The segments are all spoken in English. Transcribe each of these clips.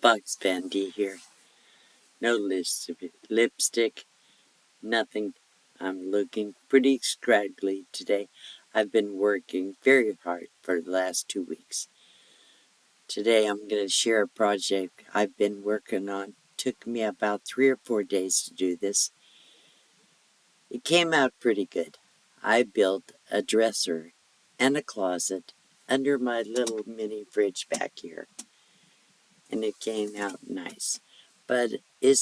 Bugs Van D here. No lipstick, nothing. I'm looking pretty scraggly today. I've been working very hard for the last 2 weeks. Today I'm going to share a project I've been working on. Took me about 3 or 4 days to do this. It came out pretty good. I built a dresser and a closet under my little mini fridge back here. And it came out nice. But it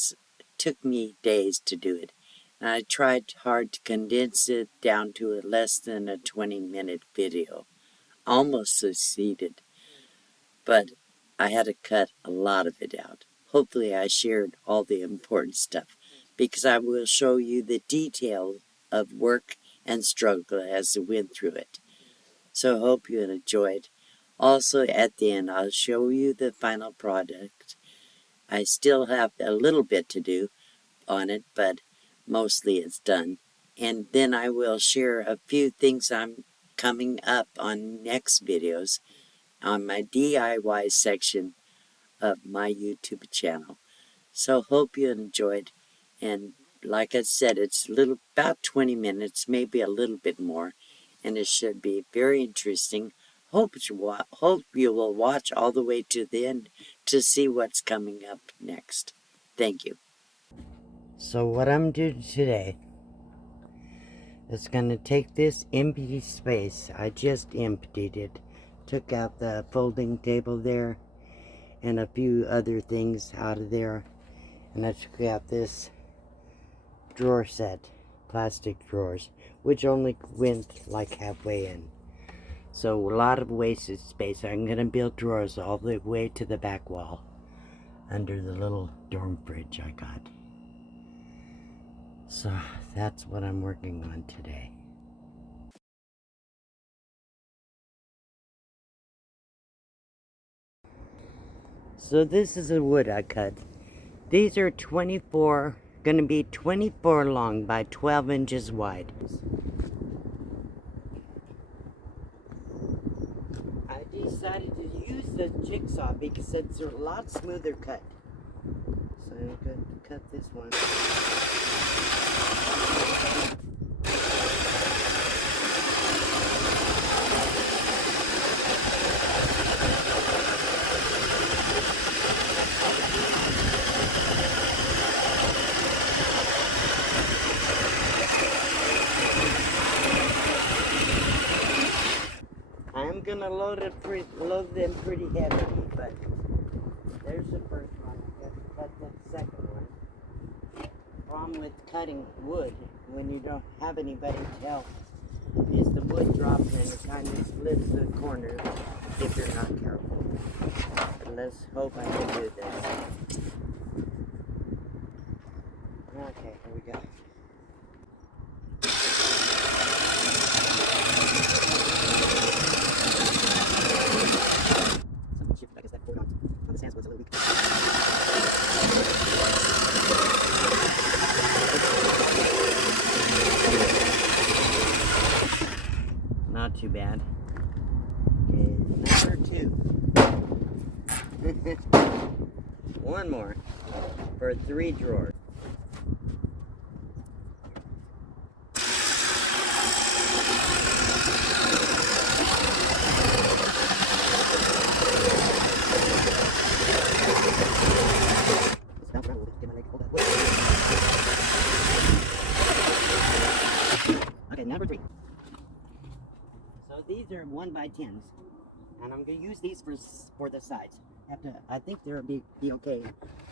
took me days to do it. And I tried hard to condense it down to a less than a 20-minute video. Almost succeeded. But I had to cut a lot of it out. Hopefully I shared all the important stuff, because I will show you the detail of work and struggle as I went through it. So hope you enjoyed. Also at the end I'll show you the final product. I still have a little bit to do on it, but mostly it's done. And then I will share a few things I'm coming up on next videos on my DIY section of my YouTube channel. So hope you enjoyed, and like I said, it's about 20 minutes, maybe a little bit more, and it should be very interesting. Hope you will watch all the way to the end to see what's coming up next. Thank you. So what I'm doing today is going to take this empty space. I just emptied it. Took out the folding table there and a few other things out of there. And I took out this drawer set, plastic drawers, which only went like halfway in. So a lot of wasted space. I'm going to build drawers all the way to the back wall under the little dorm fridge I got. So that's what I'm working on today. So this is the wood I cut. These are gonna be 24 long by 12 inches wide. I decided to use the jigsaw because it's a lot smoother cut. So I'm going to cut this one. I'm gonna load them pretty heavy, but there's the first one. I got to cut that second one. Problem with cutting wood when you don't have anybody to help is the wood drops and it kind of splits the corners if you're not careful. But let's hope I can do this. Okay, here we go. Not too bad. Okay, number 2. One more for 3 drawers. Okay, number 3. So these are 1 by 10s, and I'm gonna use these for the sides. I think they'll be okay.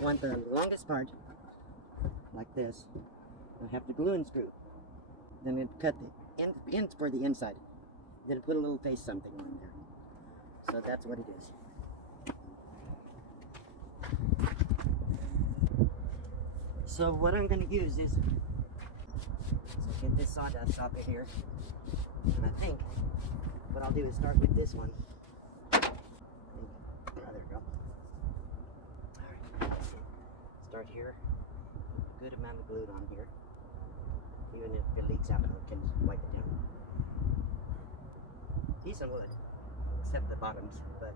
Want the longest part, like this. I have to glue and screw. Then it cut the ends for the inside. Then put a little face something on there. So that's what it is. So what I'm going to use is, get this sawdust off of here. And I think what I'll do is start with this one. Oh, there we go. Alright. Start here. Good amount of glue on here. Even if it leaks out, I can wipe it down. Decent wood, except the bottoms, but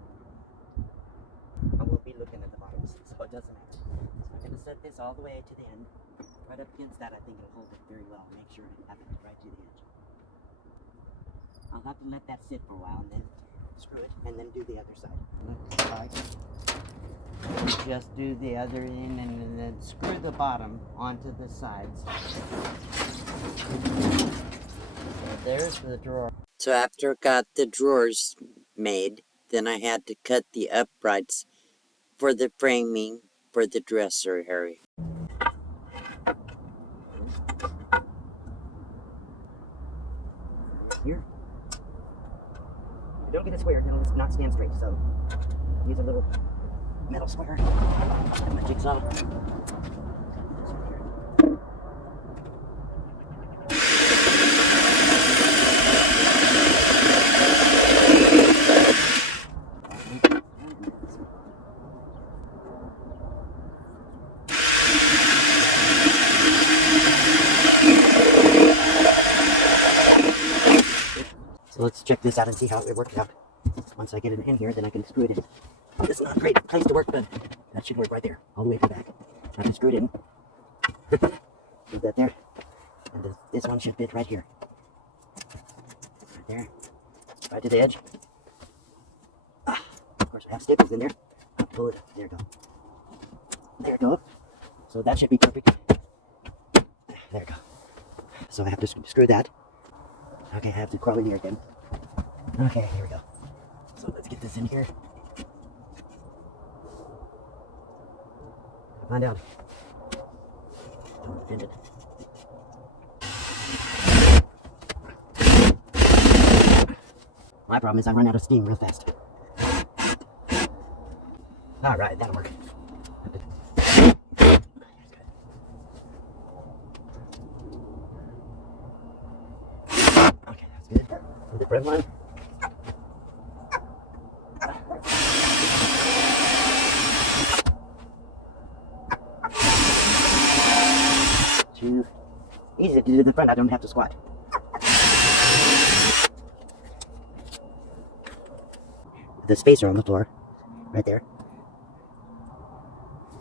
I won't be looking at the bottoms. it doesn't matter. So I'm going to set this all the way to the end. Right up against that, I think it'll hold it very well. Make sure to have it right to the edge. I'll have to let that sit for a while and then screw it and then do the other side. Looks like just do the other end and then screw the bottom onto the sides. So there's the drawer. So after I got the drawers made, then I had to cut the uprights for the framing for the dresser area. Here. Don't get it square, it'll not stand straight, so use a little metal square and my jigsaw. So let's check this out and see how it works out. Once I get it in here, then I can screw it in. This is not a great place to work, but that should work right there, all the way to the back. I can screw it in. Put that there. And this one should fit right here. Right there. Right to the edge. Of course, I have staples in there. I'll pull it. There you go. There you go. So that should be perfect. There you go. So I have to screw that. Okay, I have to crawl in here again. Okay, here we go. So let's get this in here. Find out. Don't bend it. My problem is I run out of steam real fast. Alright, that'll work. Okay, that's good. The bread line. Too easy to do the front, I don't have to squat. The spacer on the floor, right there.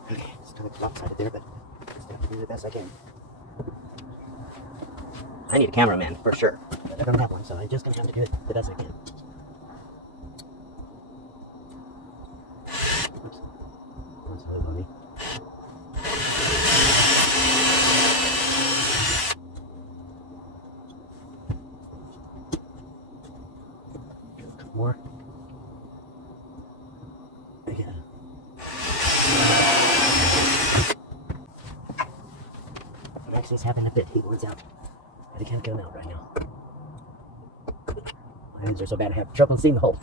Okay, it's kind of lopsided there, but I have to do the best I can. I need a cameraman, for sure. But I don't have one, so I'm just going to have to do it the best I can. Oops. That's really funny. A couple more. Yeah. I'm actually having a fit. He wants out. But I can't get him out right now. My hands are so bad I have trouble seeing the hole.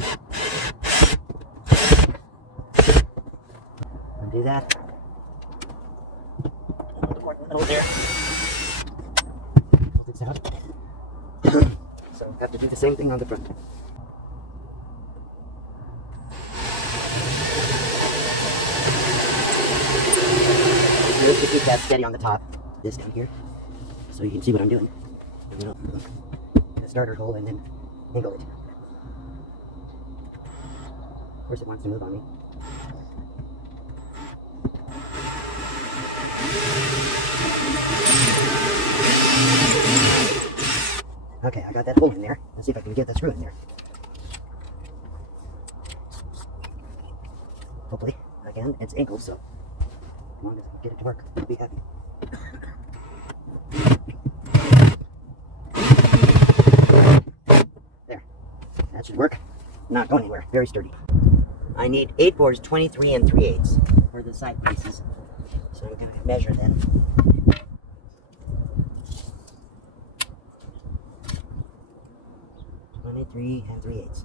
Undo that. A little more in the middle there. Pull this out. So I have to do the same thing on the front. Just to keep that steady on the top. This down here. So you can see what I'm doing. I'm going to the starter hole and then angle it. Of course it wants to move on me. Okay, I got that hole in there. Let's see if I can get that screw in there. Hopefully I can. It's angled, so as long as I can get it to work, I'll be happy. There. That should work. Not going anywhere. Very sturdy. I need 8 boards, 23 3/8 for the side pieces. So I'm going to measure then. Three and 3/8.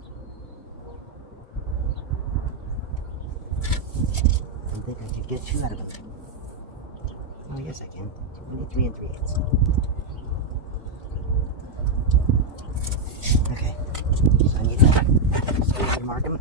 I don't think I can get 2 out of them. Oh, yes I can. 23 3/8. Okay. So I need to screw to mark them.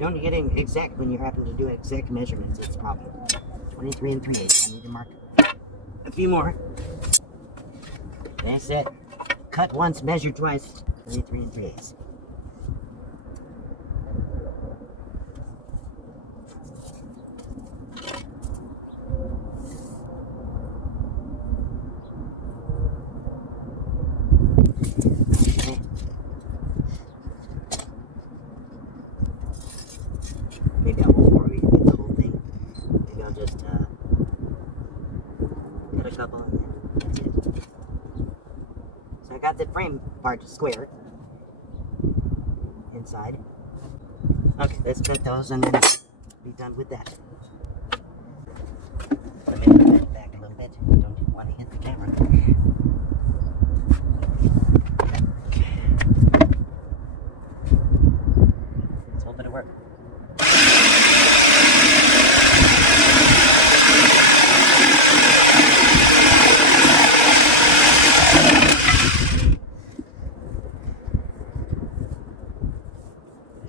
don't get it exact when you're having to do exact measurements. It's a problem. 23 3/8. I need to mark a few more. That's it. Cut once, measure twice. 23 3/8. Maybe I won't worry with the whole thing. Maybe I'll just cut a couple and then that's it. So I got the frame part square inside. Okay, let's cut those and then be done with that. Let me put that back a little bit. Don't want to hit the camera. Okay. Let's hope it'll work.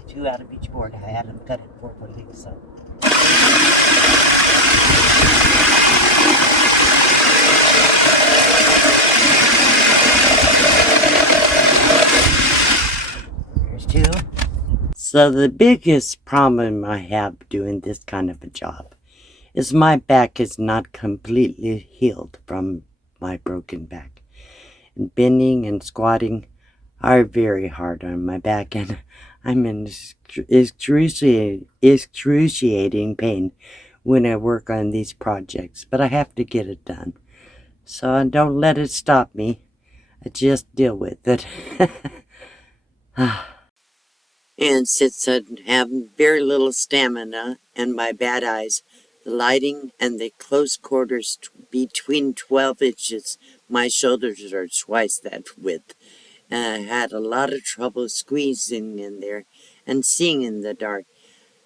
Two out of each board. I had them cut it 4.8, so. There's two. So the biggest problem I have doing this kind of a job is my back is not completely healed from my broken back. And bending and squatting are very hard on my back, and I'm in excruciating pain when I work on these projects, but I have to get it done. So I don't let it stop me. I just deal with it. And since I have very little stamina and my bad eyes, the lighting and the close quarters between 12 inches, my shoulders are twice that width. And I had a lot of trouble squeezing in there and seeing in the dark.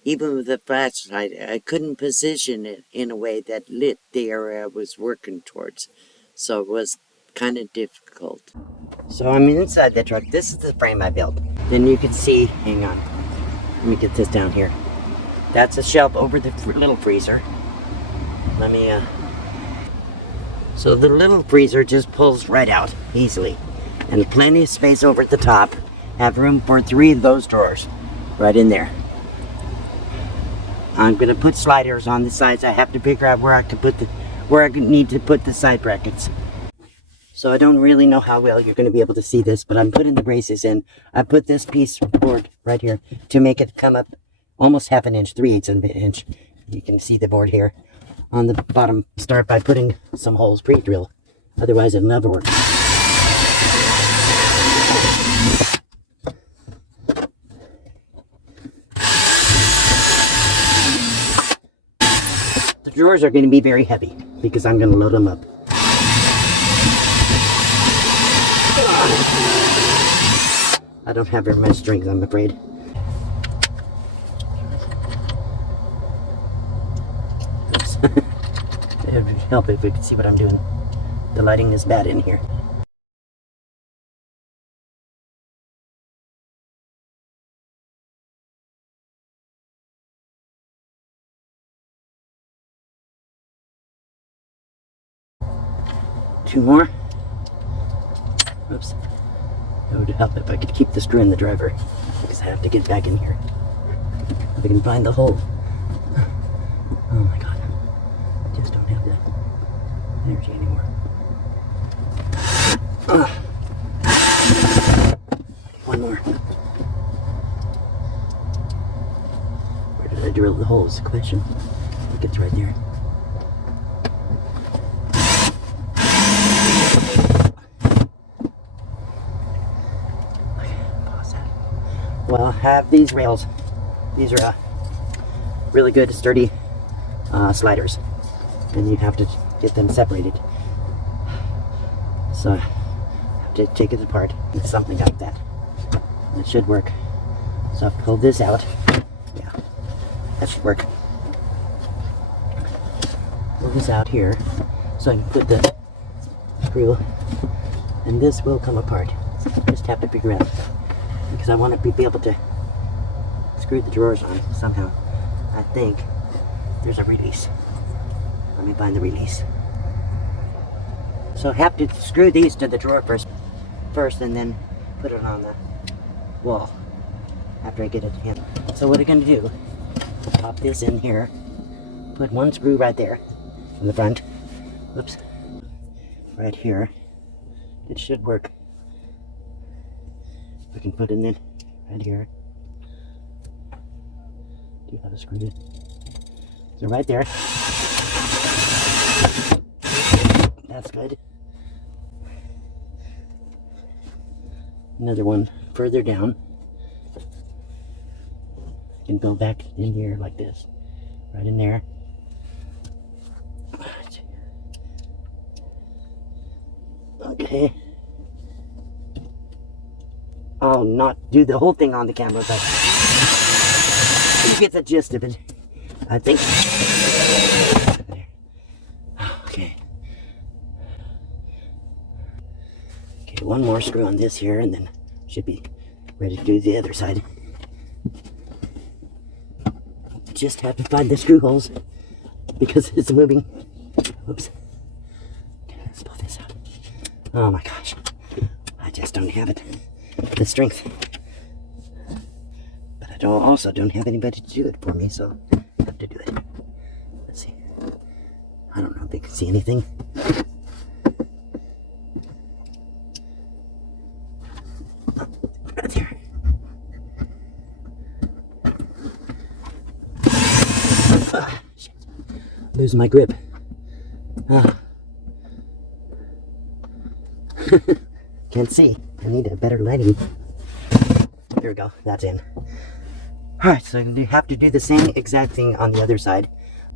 Even with a flashlight, I couldn't position it in a way that lit the area I was working towards. So it was kind of difficult. So I'm inside the truck. This is the frame I built. Then you can see, hang on, let me get this down here. That's a shelf over the little freezer. Let me, so the little freezer just pulls right out easily. And plenty of space over at the top. Have room for 3 of those drawers right in there. I'm gonna put sliders on the sides. I have to figure out where I need to put the side brackets. So I don't really know how well you're gonna be able to see this, but I'm putting the braces in. I put this piece board right here to make it come up almost half an inch, 3/8 of an inch. You can see the board here. On the bottom, start by putting some holes pre-drilled. Otherwise it'll never work. The drawers are going to be very heavy because I'm going to load them up. I don't have very much strength, I'm afraid. Oops. It would help if we could see what I'm doing. The lighting is bad in here. Two more. Oops. It would help if I could keep the screw in the driver, because I have to get back in here. If I can find the hole. Oh my god. I just don't have the energy anymore. One more. Where did I drill the hole is the question. I think it's right there. Well, I have these rails. These are really good, sturdy sliders, and you have to get them separated. So I have to take it apart with something like that. It should work. So I'll pull this out. Yeah, that should work. Pull this out here so I can put the screw, and this will come apart. Just have to figure out, because I want to be able to screw the drawers on somehow. I think there's a release. Let me find the release. So I have to screw these to the drawer first and then put it on the wall after I get it in. So what I'm going to do, pop this in here, put one screw right there in the front. Oops. Right here. It should work. I can put it in right here. Do you have a screw? So right there. That's good. Another one further down. I can go back in here like this. Right in there. Okay. I'll not do the whole thing on the camera, but you get the gist of it, I think. There. Okay. Okay, one more screw on this here, and then should be ready to do the other side. Just have to find the screw holes because it's moving. Oops. Okay, let's pull this out. Oh my gosh. I just don't have it. The strength. But I also don't have anybody to do it for me, so I have to do it. Let's see. I don't know if they can see anything. Right there. Shit. Losing my grip. Can't see. I need a better lighting. There we go. That's in. Alright, so you have to do the same exact thing on the other side.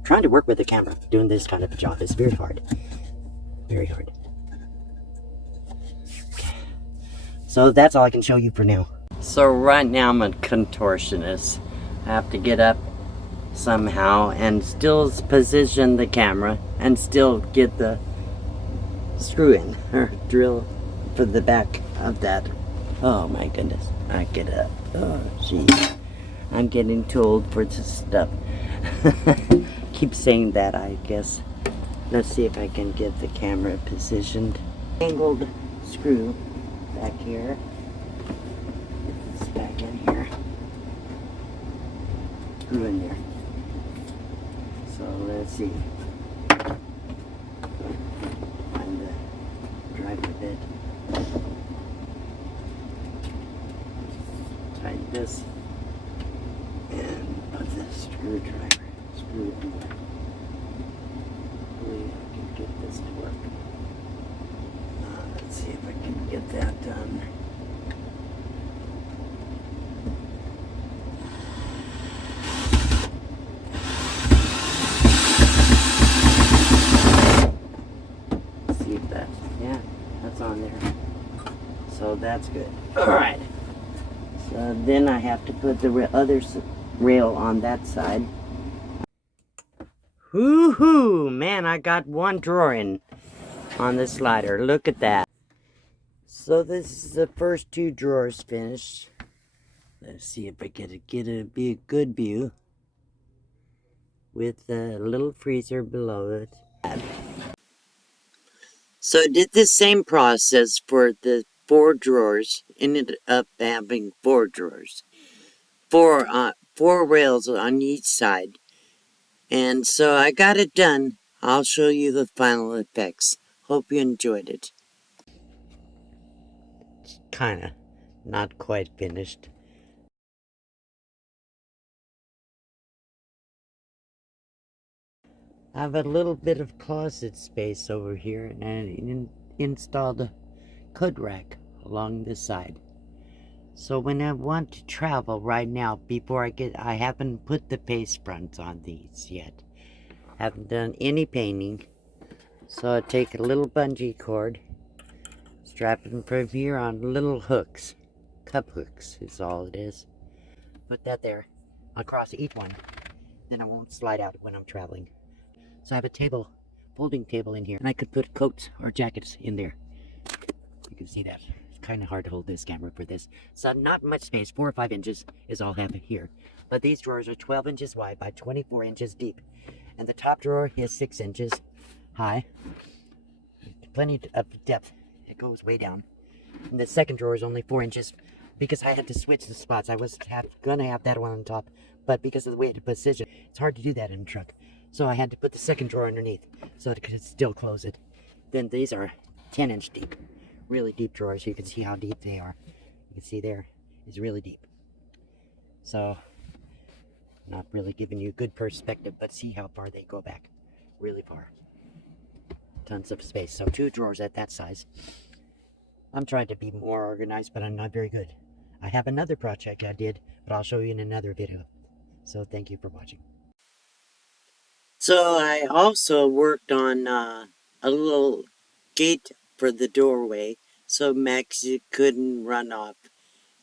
Trying to work with the camera, doing this kind of a job is very hard. Very hard. Okay. So that's all I can show you for now. So right now I'm a contortionist. I have to get up somehow and still position the camera and still get the screw in or drill for the back of that. Oh my goodness, I get up. Oh jeez, I'm getting too old for this stuff. Keep saying that, I guess. Let's see if I can get the camera positioned. Angled screw back here. Get this back in here. Screw in there. So let's see. Find the driver bit. Tighten this and put the screw in there. Hopefully I can get this to work. Let's see if I can get that done. See if that's, yeah, that's on there. So that's good. Alright. So then I have to put the other rail on that side. Woohoo! Man, I got one drawer in on the slider. Look at that. So this is the first two drawers finished. Let's see if I get a good view with a little freezer below it. So I did the same process for the 4 drawers. Ended up having 4 drawers. 4 rails on each side. And so I got it done. I'll show you the final effects. Hope you enjoyed it. Kinda. Not quite finished. I have a little bit of closet space over here and I installed a coat rack along the side. So when I want to travel right now, I haven't put the face fronts on these yet. Haven't done any painting. So I take a little bungee cord, strap it from here on little hooks. Cup hooks is all it is. Put that there across each one. Then I won't slide out when I'm traveling. So I have a folding table in here. And I could put coats or jackets in there. You can see that. It's kind of hard to hold this camera for this. So not much space, 4 or 5 inches is all I have here. But these drawers are 12 inches wide by 24 inches deep. And the top drawer is 6 inches high. Plenty of depth. It goes way down. And the second drawer is only 4 inches because I had to switch the spots. I was gonna have that one on top, but because of the way it position, it's hard to do that in a truck. So I had to put the second drawer underneath so it could still close it. Then these are 10-inch deep, really deep drawers. You can see how deep they are. You can see there is really deep. So, not really giving you good perspective, but see how far they go back. Really far. Tons of space. So 2 drawers at that size. I'm trying to be more organized, but I'm not very good. I have another project I did, but I'll show you in another video. So thank you for watching. So I also worked on a little gate for the doorway so Maxie couldn't run off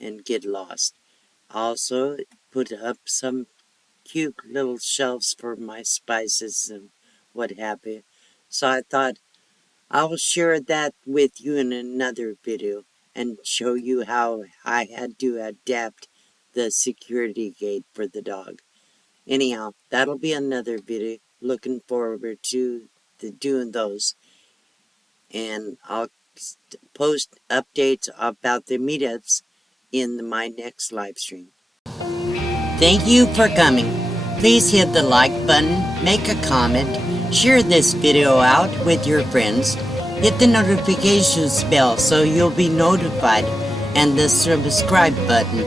and get lost. Also put up some cute little shelves for my spices and what have you. So I thought I'll share that with you in another video and show you how I had to adapt the security gate for the dog. Anyhow, that'll be another video. Looking forward to doing those. And I'll post updates about the meetups in my next live stream. Thank you for coming. Please hit the like button, make a comment, share this video out with your friends, hit the notifications bell so you'll be notified, and the subscribe button